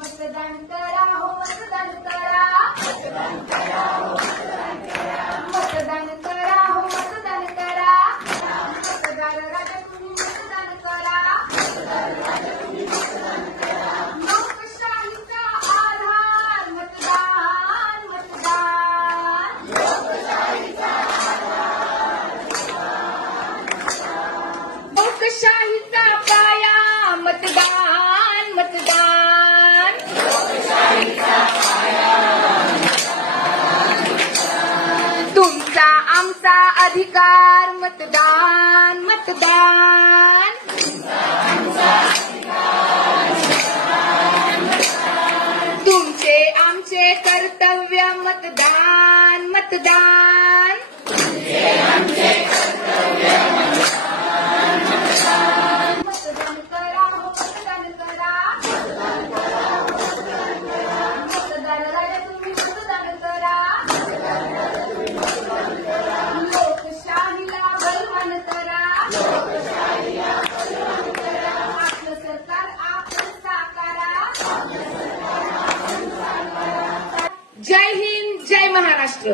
मतदान करा हो मतदान करा, मतदान करा हो मतदान करा, मतदान करा हो मतदान करा, मतदार राजा तुम्ही मतदान करा, मतदार राजा तुम्ही मतदान करा, लोकशाहीचा आधार मतदान, मतदान लोकशाहीचा आधार, लोकशाहीचा पाया मतदान, मतदान लोकशाहीचा पाया, तुमचा आमचा अधिकार मतदान, मतदान तुमचे आमचे कर्तव्य मतदान, मतदान मतदान करा हो मतदान करा, मतदान करा हो मतदान करा, मतदार राजा तुम्ही मतदान करा, मतदार राजा तुम्ही मतदान करा, लोकशाहीला बलवान करा, लोकशाहीला बलवान करा, आपलं सरकार आपण साकारा, आपलं सरकार आपण साकारा। जय हिंद, जय महाराष्ट्र।